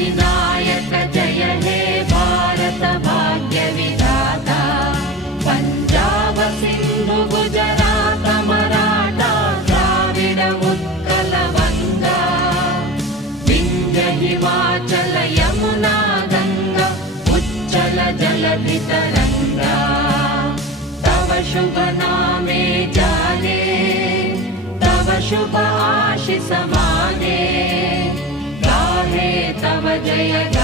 अधिनायक जय हे भारत भाग्य विधाता पंजाब सिंधु गुजरात मराठा द्राविड उत्कल बंगा विंध्य हिमाचल यमुना गंगा उच्चल जलधि तरंगा तव शुभ नामे जाने तव शुभ आशीष माने गाहे तव जय